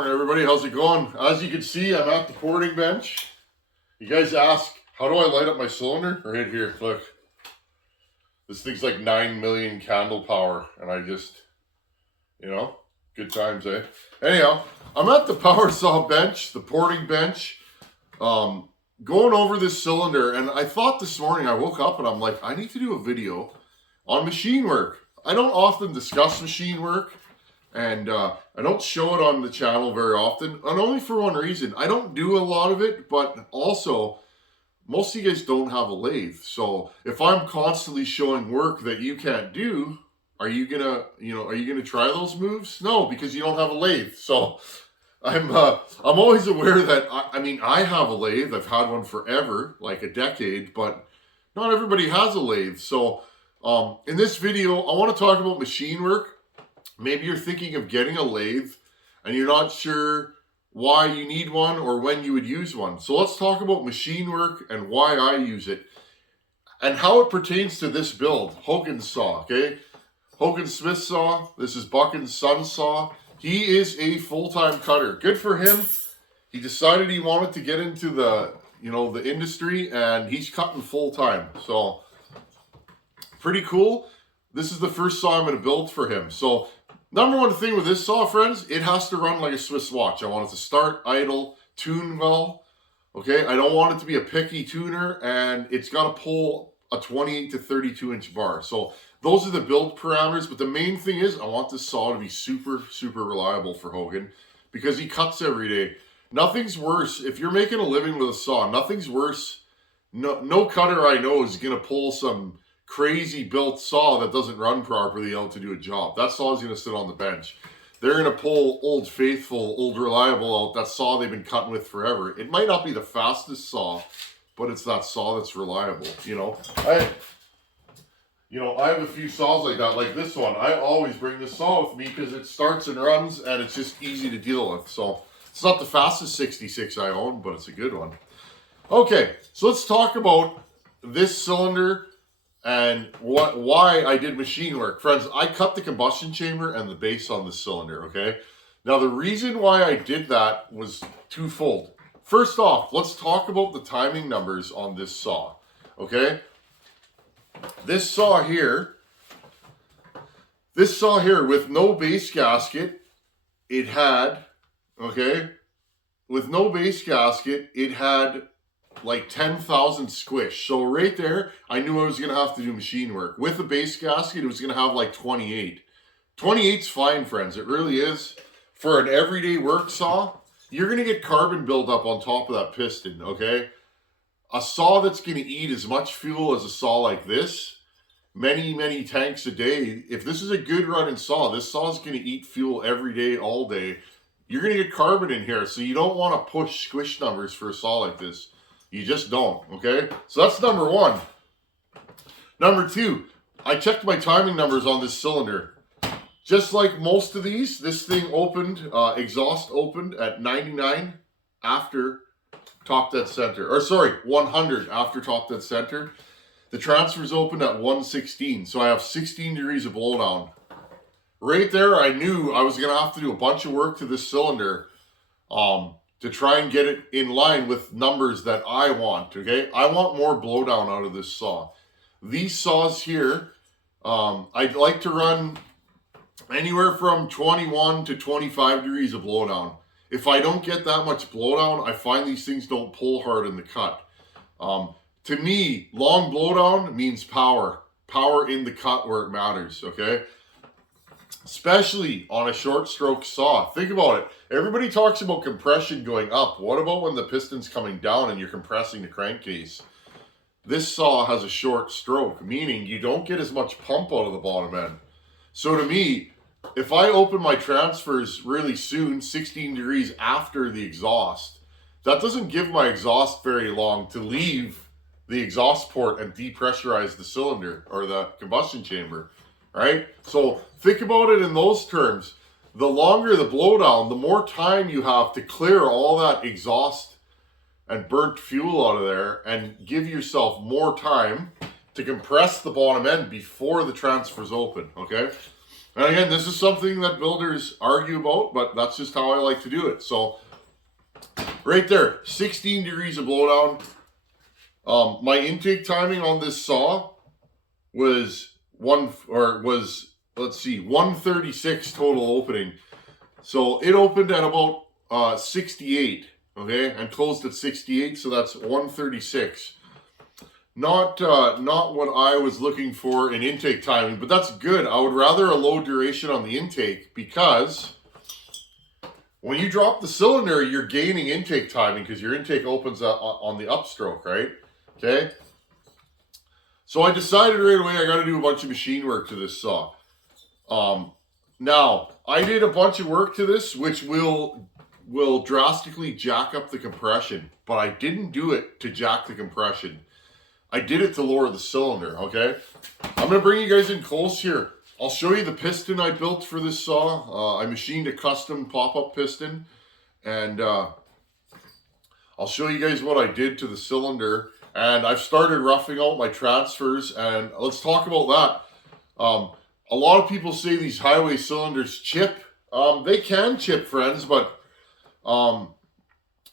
Morning everybody, how's it going? As you can see, I'm at the porting bench. You guys ask, how do I light up my cylinder? Right here, look. This thing's like 9 million candle power, and I just, good times, eh? Anyhow, I'm at the power saw bench, the porting bench, going over this cylinder, and I thought this morning, I woke up and I'm like, I need to do a video on machine work. I don't often discuss machine work, and I don't show it on the channel very often, and only for one reason. I don't do a lot of it, but also most of you guys don't have a lathe. So if I'm constantly showing work that you can't do, are you gonna try those moves? No, because you don't have a lathe. So I'm always aware that I have a lathe. I've had one forever, like a decade, but not everybody has a lathe. So in this video, I want to talk about machine work. Maybe you're thinking of getting a lathe and you're not sure why you need one or when you would use one. So let's talk about machine work and why I use it and how it pertains to this build. Hogan's saw, okay? Hogan Smith saw. This is Buchan's son saw. He is a full-time cutter. Good for him. He decided he wanted to get into the industry, and he's cutting full-time. So pretty cool. This is the first saw I'm going to build for him. So number one thing with this saw, friends, it has to run like a Swiss watch. I want it to start, idle, tune well. Okay, I don't want it to be a picky tuner, and it's got to pull a 28 to 32 inch bar. So those are the build parameters, but the main thing is I want this saw to be super, super reliable for Hogan because he cuts every day. Nothing's worse. If you're making a living with a saw, nothing's worse. No cutter I know is going to pull some crazy built saw that doesn't run properly out to do a job. That saw is going to sit on the bench. They're going to pull Old Faithful, Old Reliable out, that saw they've been cutting with forever. It might not be the fastest saw, but it's that saw that's reliable. I have a few saws like that, like this one. I always bring this saw with me because it starts and runs and it's just easy to deal with. So it's not the fastest 66 I own, but it's a good one. Okay, so let's talk about this cylinder and why I did machine work. Friends, I cut the combustion chamber and the base on the cylinder, okay? Now, the reason why I did that was twofold. First off, let's talk about the timing numbers on this saw, okay? This saw here with no base gasket, it had like 10,000 squish. So right there, I knew I was going to have to do machine work. With the base gasket, it was going to have like 28. 28's fine, friends. It really is. For an everyday work saw, you're going to get carbon buildup on top of that piston, okay? A saw that's going to eat as much fuel as a saw like this, many, many tanks a day. If this is a good running saw, this saw is going to eat fuel every day, all day. You're going to get carbon in here, so you don't want to push squish numbers for a saw like this. You just don't, okay? So that's number one. Number two, I checked my timing numbers on this cylinder. Just like most of these, this thing opened, exhaust opened at 99 after top dead center. Or sorry, 100 after top dead center. The transfers opened at 116, so I have 16 degrees of blowdown. Right there, I knew I was going to have to do a bunch of work to this cylinder to try and get it in line with numbers that I want, okay? I want more blowdown out of this saw. These saws here, I'd like to run anywhere from 21 to 25 degrees of blowdown. If I don't get that much blowdown, I find these things don't pull hard in the cut. To me, long blowdown means power. Power in the cut where it matters, okay? Especially on a short stroke saw. Think about it. Everybody talks about compression going up. What about when the piston's coming down and you're compressing the crankcase? This saw has a short stroke, meaning you don't get as much pump out of the bottom end. So to me, if I open my transfers really soon, 16 degrees after the exhaust, that doesn't give my exhaust very long to leave the exhaust port and depressurize the cylinder or the combustion chamber, right? So think about it in those terms. The longer the blowdown, the more time you have to clear all that exhaust and burnt fuel out of there and give yourself more time to compress the bottom end before the transfers open, okay? And again, this is something that builders argue about, but that's just how I like to do it. So right there, 16 degrees of blowdown. My intake timing on this saw was 136 total opening. So it opened at about 68, okay, and closed at 68, so that's 136. Not what I was looking for in intake timing, but that's good. I would rather a low duration on the intake, because when you drop the cylinder, you're gaining intake timing because your intake opens on the upstroke, right? Okay. So I decided right away I got to do a bunch of machine work to this saw. Now, I did a bunch of work to this, which will drastically jack up the compression, but I didn't do it to jack the compression. I did it to lower the cylinder, okay? I'm going to bring you guys in close here. I'll show you the piston I built for this saw. I machined a custom pop-up piston, and I'll show you guys what I did to the cylinder. And I've started roughing out my transfers, and let's talk about that. A lot of people say these highway cylinders chip. They can chip, friends, but I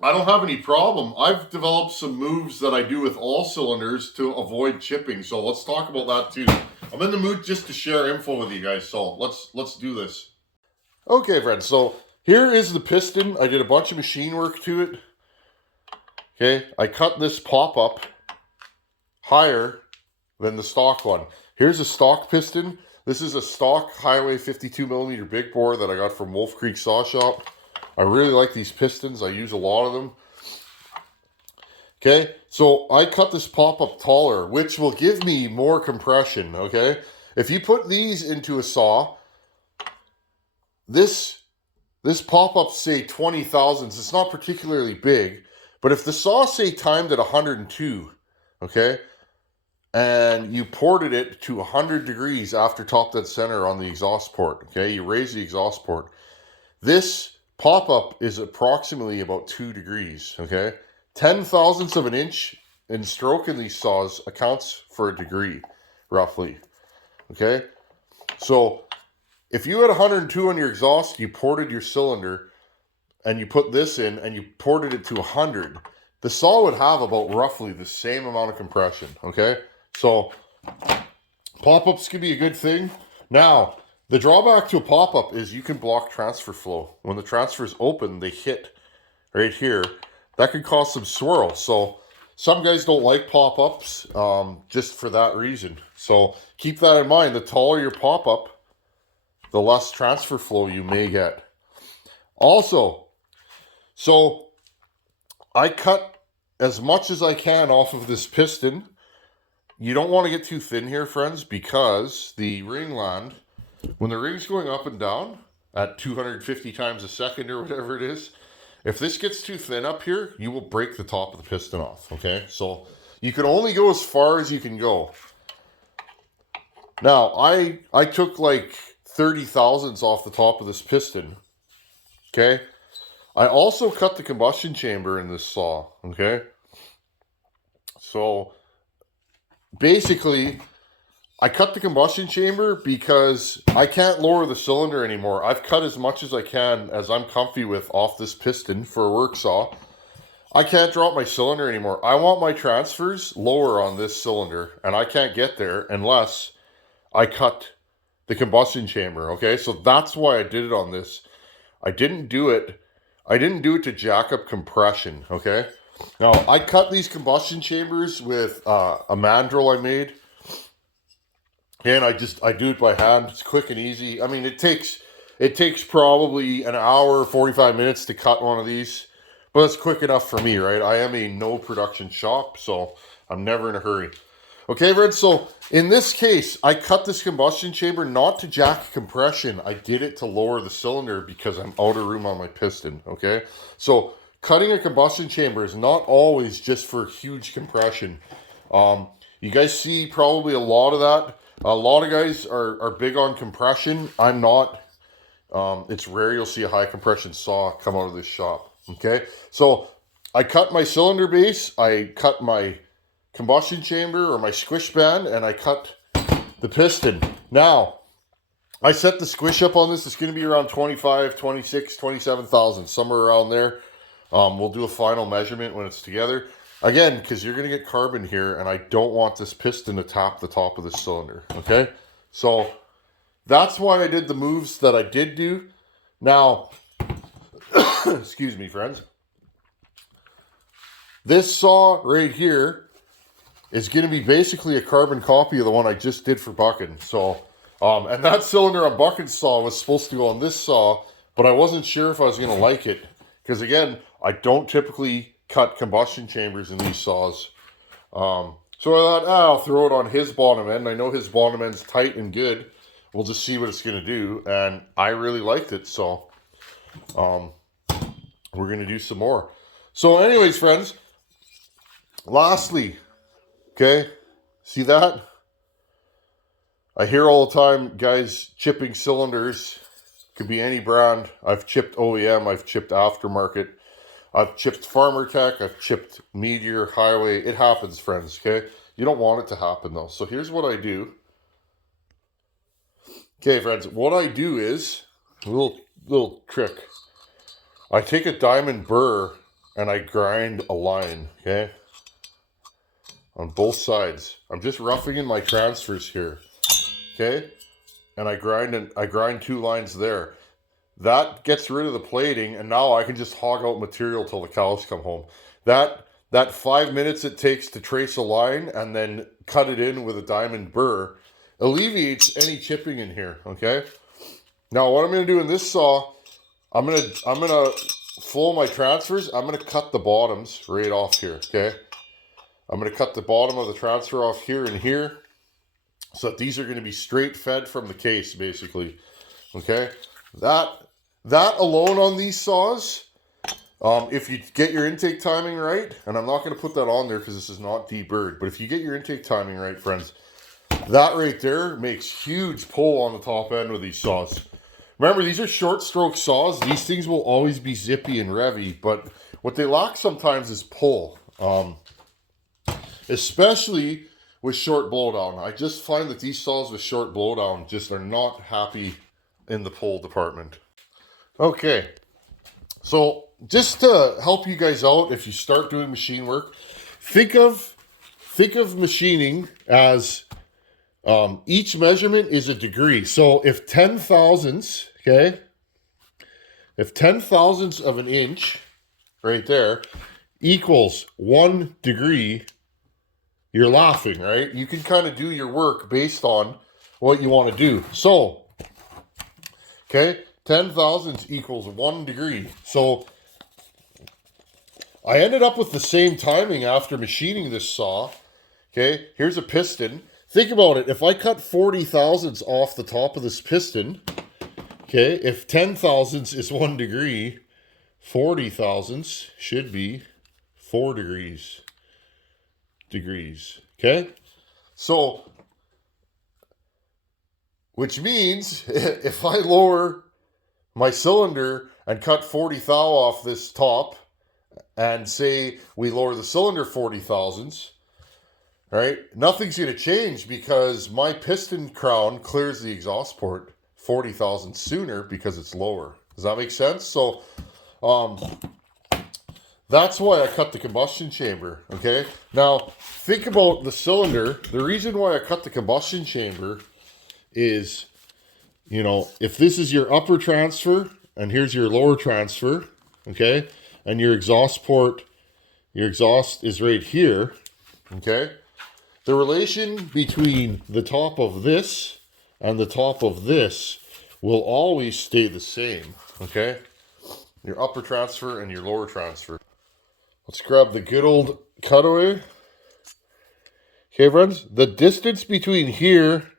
don't have any problem. I've developed some moves that I do with all cylinders to avoid chipping. So let's talk about that too. I'm in the mood just to share info with you guys, so let's do this. Okay, friends, so here is the piston. I did a bunch of machine work to it. Okay, I cut this pop-up higher than the stock one. Here's a stock piston. This is a stock Highway 52mm big bore that I got from Wolf Creek Saw Shop. I really like these pistons. I use a lot of them. Okay, so I cut this pop-up taller, which will give me more compression, okay? If you put these into a saw, this pop-up, say 20 thousandths, it's not particularly big, but if the saw, say, timed at 102, okay, and you ported it to 100 degrees after top dead center on the exhaust port, okay, you raise the exhaust port, this pop-up is approximately about 2 degrees, okay? 10 thousandths of an inch in stroke in these saws accounts for a degree, roughly, okay? So if you had 102 on your exhaust, you ported your cylinder, and you put this in, and you ported it to 100, the saw would have about roughly the same amount of compression, okay? So pop-ups can be a good thing. Now, the drawback to a pop-up is you can block transfer flow. When the transfer is open, they hit right here. That can cause some swirl. So some guys don't like pop-ups just for that reason. So keep that in mind. The taller your pop-up, the less transfer flow you may get. Also, so I cut as much as I can off of this piston. You don't want to get too thin here, friends, because the ring land, when the ring's going up and down at 250 times a second or whatever it is, if this gets too thin up here, you will break the top of the piston off, okay? So you can only go as far as you can go. Now, I took like 30 thousandths off the top of this piston, okay? I also cut the combustion chamber in this saw, okay? So basically, I cut the combustion chamber because I can't lower the cylinder anymore. I've cut as much as I can, as I'm comfy with, off this piston for a work saw. I can't drop my cylinder anymore. I want my transfers lower on this cylinder, and I can't get there unless I cut the combustion chamber, okay? So that's why I did it on this. I didn't do it to jack up compression, okay? Now, I cut these combustion chambers with a mandrel I made. And I do it by hand. It's quick and easy. I mean, it takes probably an hour, 45 minutes to cut one of these. But it's quick enough for me, right? I am a no production shop, so I'm never in a hurry. Okay, friends, so in this case, I cut this combustion chamber not to jack compression. I did it to lower the cylinder because I'm out of room on my piston, okay? So cutting a combustion chamber is not always just for huge compression. You guys see probably a lot of that. A lot of guys are big on compression. I'm not. It's rare you'll see a high compression saw come out of this shop. Okay, so I cut my cylinder base, I cut my combustion chamber or my squish band, and I cut the piston. Now, I set the squish up on this. It's going to be around 25, 26, 27,000, somewhere around there. We'll do a final measurement when it's together. Again, because you're going to get carbon here, and I don't want this piston to tap the top of the cylinder, okay? So that's why I did the moves that I did do. Now, excuse me, friends. This saw right here is going to be basically a carbon copy of the one I just did for bucking. So, and that cylinder on Buckin's saw was supposed to go on this saw, but I wasn't sure if I was going to like it. Because again, I don't typically cut combustion chambers in these saws. So I thought, I'll throw it on his bottom end. I know his bottom end's tight and good. We'll just see what it's going to do. And I really liked it. So we're going to do some more. So anyways, friends, lastly, okay, see that? I hear all the time guys chipping cylinders. Could be any brand. I've chipped OEM, I've chipped aftermarket, I've chipped Farmer Tech, I've chipped Meteor, Highway. It happens, friends, okay? You don't want it to happen though. So here's what I do. Okay, friends, what I do is, a little trick. I take a diamond burr and I grind a line, okay? On both sides. I'm just roughing in my transfers here, okay? And I grind 2 lines there. That gets rid of the plating, and now I can just hog out material till the cows come home. That 5 minutes it takes to trace a line and then cut it in with a diamond burr alleviates any chipping in here, okay? Now what I'm gonna do in this saw, I'm gonna flow my transfers. I'm gonna cut the bottoms right off here, okay? I'm gonna cut the bottom of the transfer off here and here. So that these are going to be straight fed from the case, basically. Okay, that alone on these saws, if you get your intake timing right, and I'm not going to put that on there because this is not deburred, but if you get your intake timing right, friends, that right there makes huge pull on the top end with these saws. Remember, these are short stroke saws. These things will always be zippy and revvy, but what they lack sometimes is pull, especially with short blowdown. I just find that these saws with short blowdown just are not happy in the pull department. Okay, so just to help you guys out, if you start doing machine work, think of machining as each measurement is a degree. So if 10 thousandths, okay, if 10 thousandths of an inch right there equals 1 degree, you're laughing, right? You can kind of do your work based on what you want to do. So, okay, 10 thousandths equals 1 degree. So, I ended up with the same timing after machining this saw. Okay, here's a piston. Think about it. If I cut 40 thousandths off the top of this piston, okay, if 10 thousandths is 1 degree, 40 thousandths should be 4 degrees. Okay, so which means if I lower my cylinder and cut 40 thou off this top, and say we lower the cylinder 40 thousandths, right, nothing's going to change because my piston crown clears the exhaust port 40 thousandths sooner because it's lower. Does that make sense? So that's why I cut the combustion chamber, okay? Now, think about the cylinder. The reason why I cut the combustion chamber is, you know, if this is your upper transfer, and here's your lower transfer, okay? And your exhaust port, your exhaust is right here, okay? The relation between the top of this and the top of this will always stay the same, okay? Your upper transfer and your lower transfer. Let's grab the good old cutaway. Okay, friends, the distance between here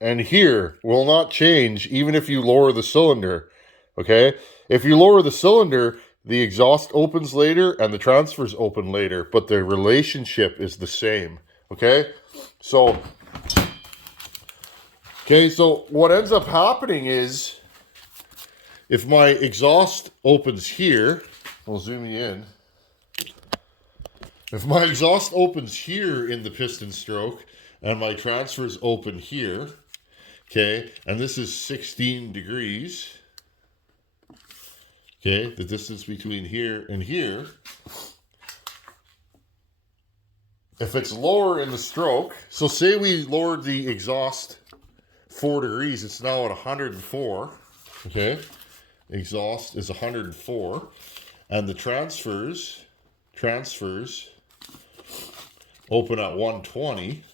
and here will not change even if you lower the cylinder, okay? If you lower the cylinder, the exhaust opens later and the transfers open later, but the relationship is the same, okay? So what ends up happening is if my exhaust opens here, we'll zoom you in. If my exhaust opens here in the piston stroke and my transfers open here, Okay, and this is 16 degrees. Okay, the distance between here and here. If it's lower in the stroke, so say we lowered the exhaust 4 degrees, it's now at 104. Okay, exhaust is 104, and the transfers open at 120.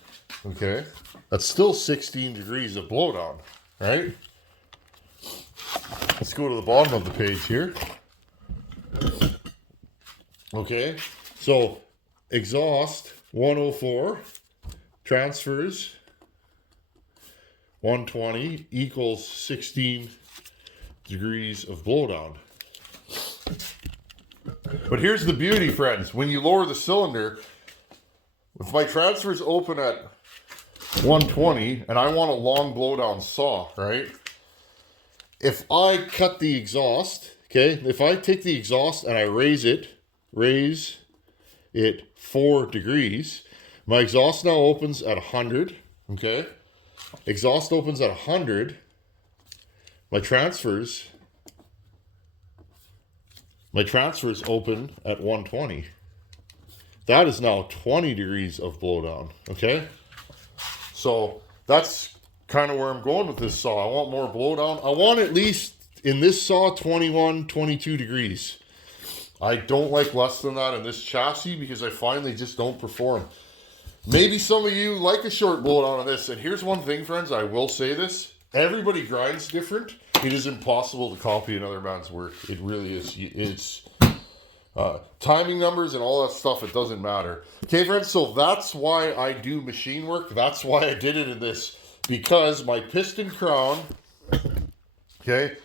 Okay, that's still 16 degrees of blowdown, right? Let's go to the bottom of the page here. Okay, so exhaust 104, transfers 120 equals 16 degrees of blowdown. But here's the beauty, friends. When you lower the cylinder, if my transfers open at 120 and I want a long blowdown saw, right? If I cut the exhaust, okay, if I take the exhaust and I raise it 4 degrees, my exhaust now opens at 100, okay? Exhaust opens at 100. My transfers open at 120. That is now 20 degrees of blowdown, okay? So that's kind of where I'm going with this saw. I want more blowdown. I want at least in this saw 21, 22 degrees. I don't like less than that in this chassis because I find they just don't perform. Maybe some of you like a short blowdown on this. And here's one thing, friends, I will say this. Everybody grinds different. It is impossible to copy another man's work. It really is. It's timing numbers and all that stuff. It doesn't matter. Okay, friends, so that's why I do machine work. That's why I did it in this. Because my piston crown, okay,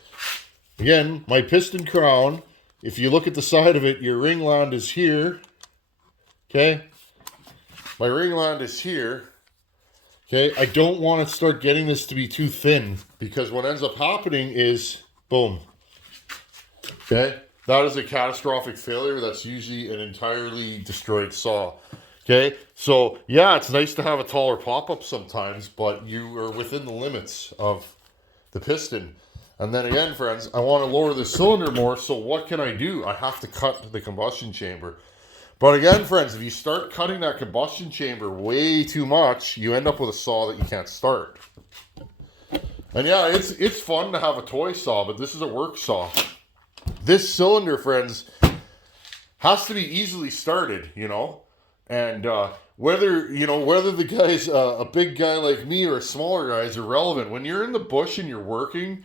again, my piston crown, if you look at the side of it, your ringland is here, okay? My ringland is here, okay? I don't want to start getting this to be too thin because what ends up happening is, boom, okay? That is a catastrophic failure. That's usually an entirely destroyed saw, okay? So, yeah, it's nice to have a taller pop-up sometimes, but you are within the limits of the piston. And then again, friends, I want to lower the cylinder more, so what can I do? I have to cut the combustion chamber. But again, friends, if you start cutting that combustion chamber way too much, you end up with a saw that you can't start. And yeah, it's fun to have a toy saw, but this is a work saw. This cylinder, friends, has to be easily started, you know? And whether the guy's a big guy like me or a smaller guy is irrelevant. When you're in the bush and you're working,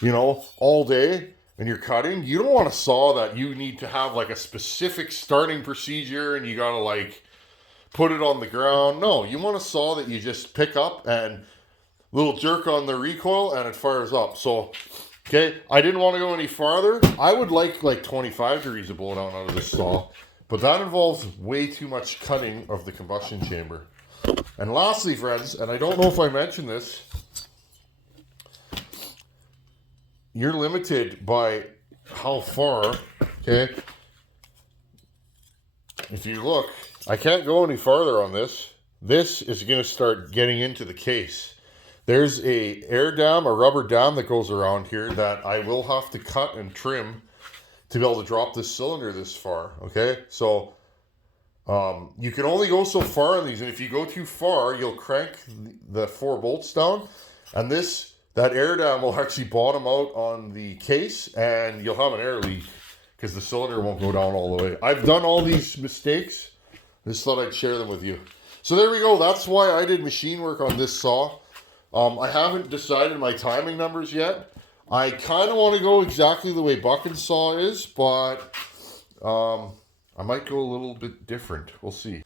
you know, all day and you're cutting, you don't want a saw that you need to have like a specific starting procedure and you gotta like put it on the ground. No, you want a saw that you just pick up and little jerk on the recoil and it fires up. So, okay, I didn't want to go any farther. I would like 25 degrees of blowdown out of this saw, but that involves way too much cutting of the combustion chamber. And lastly, friends, and I don't know if I mentioned this, you're limited by how far, okay? If you look, I can't go any farther on this. This is going to start getting into the case. There's a air dam, a rubber dam that goes around here that I will have to cut and trim to be able to drop this cylinder this far, okay? So you can only go so far on these, and if you go too far, you'll crank the 4 bolts down, and that air dam will actually bottom out on the case, and you'll have an air leak because the cylinder won't go down all the way. I've done all these mistakes. Just thought I'd share them with you. So there we go. That's why I did machine work on this saw. I haven't decided my timing numbers yet. I kind of want to go exactly the way Buchan's saw is, but I might go a little bit different. We'll see.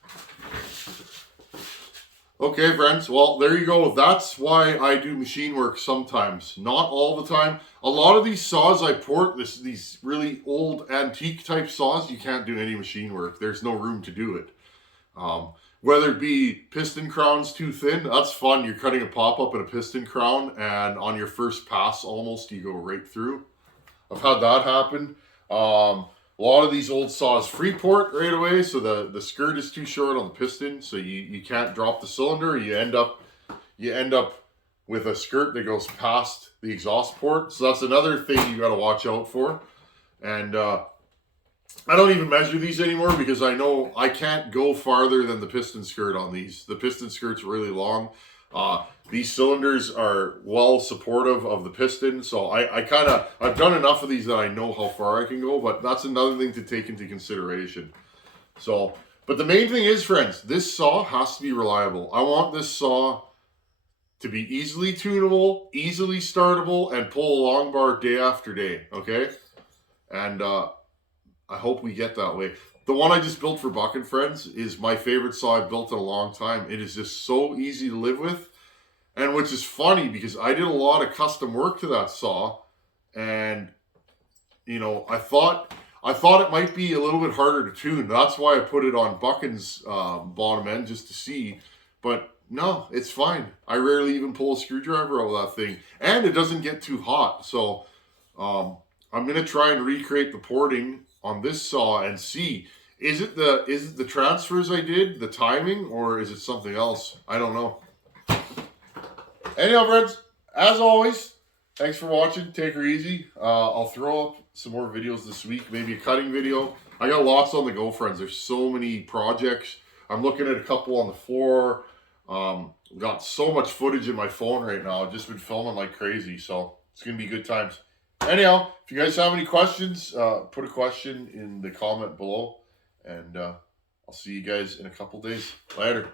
Okay, friends. Well, there you go. That's why I do machine work sometimes. Not all the time. A lot of these saws I port, these really old antique type saws, you can't do any machine work. There's no room to do it. Whether it be piston crowns too thin, that's fun. You're cutting a pop-up in a piston crown, and on your first pass almost, you go right through. I've had that happen. A lot of these old saws free-port right away, so the skirt is too short on the piston, so you can't drop the cylinder. You end up with a skirt that goes past the exhaust port. So that's another thing you got to watch out for. And I don't even measure these anymore because I know I can't go farther than the piston skirt on these. The piston skirt's really long. These cylinders are well supportive of the piston. So I've done enough of these that I know how far I can go, but that's another thing to take into consideration. So, but the main thing is, friends, this saw has to be reliable. I want this saw to be easily tunable, easily startable, and pull a long bar day after day, okay? And I hope we get that way. The one I just built for Bucking Friends is my favorite saw I've built in a long time. It is just so easy to live with. And which is funny because I did a lot of custom work to that saw. And, you know, I thought it might be a little bit harder to tune. That's why I put it on Bucking's bottom end just to see. But no, it's fine. I rarely even pull a screwdriver out of that thing. And it doesn't get too hot. So I'm going to try and recreate the porting on this saw and see, is it the transfers I did, the timing, or is it something else? I don't know. Anyhow, friends, as always, thanks for watching. Take her easy. I'll throw up some more videos this week, maybe a cutting video. I got lots on the go, friends. There's so many projects. I'm looking at a couple on the floor. Got so much footage in my phone right now. I've just been filming like crazy, so it's gonna be good times. Anyhow, if you guys have any questions, put a question in the comment below, and I'll see you guys in a couple days. Later.